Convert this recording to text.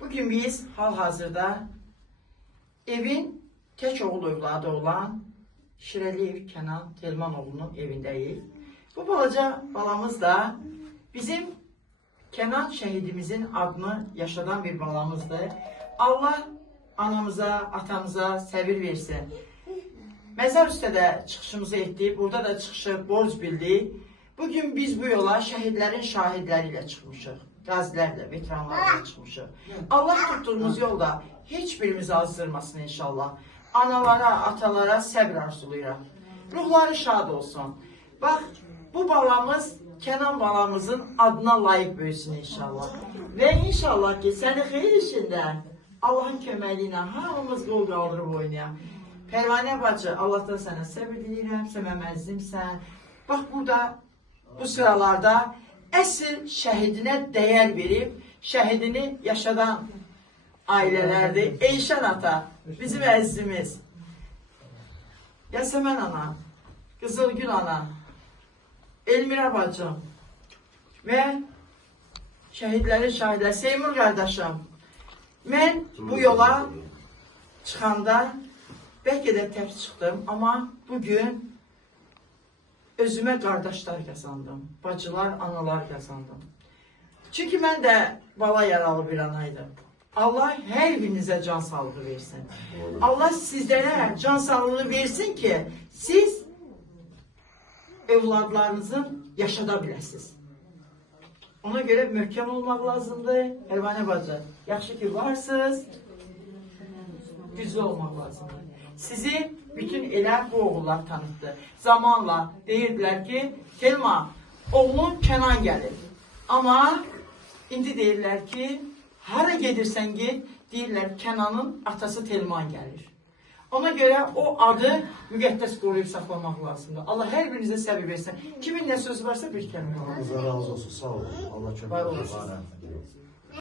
Bugün biz hal-hazırda evin tek oğul övladı olan Şirəliyev Kənan Telmanoğlu'nun evindəyik. Bu balaca balamız da bizim Kənan şəhidimizin adını yaşadan bir balamızdır. Allah anamıza, atamıza səbir versin. Məzar üstə də çıxışımızı etdik. Burada da çıxışı borc bildik. Bugün biz bu yola şəhidlərin şahidləri ilə çıxmışıq. Qazilərlə, veteranlarla çıxmışıq. Allah tuttuğumuz yolda heç birimizi azdırmasın inşallah. Analara, atalara səbr arzulayırıq. Ruhları şad olsun. Bax, bu balamız Kənan balamızın adına layık böyüsün inşallah. Və inşallah ki, səni xeyir işində Allahın köməyi ilə hamımız qol qaldırıb oynayaq. Pərvanə bacı, Allahdan sənə səbir diləyirəm, sən məməzzimsən. Bax, burada, bu sıralarda əsl şəhidinə dəyər verib, şəhidini yaşadan ailələrdir. Eyşən ata, bizim əzizimiz. Yasəmən ana, Qızılgül ana, Elmira bacım və şəhidlərin şahidləri, Seymur qardaşım. Mən bu yola çıxanda bəlkə də tək çıxdım, amma bugün özümə qardaşlar qazandım, bacılar, analar qazandım. Çünki mən də bala yaralı bir anaydım. Allah hər birinizə can sağlığı versin. Allah sizlərə can sağlığı versin ki, siz evladlarınızın yaşada biləsiniz. Ona görə möhkəm olmaq lazımdır. Pərvanə bacı, yaxşı ki varsınız, güclü olmaq lazımdır. Sizi bütün elə bu oğullar tanıtdı. Zamanla deyirdilər ki, Telma, oğlun Kənan gəlir. Amma indi deyirlər ki, hara gedirsən git, deyirlər Kənanın atası Telman gəlir. Ona görə o adı müqəddəs qoruyub saxlamaq lazımdır. Allah hər birinizə səbir versin. Kimin nə sözü varsa bir kəlmə. Allah razı olsun, sağ olun. Allah kömək olsun.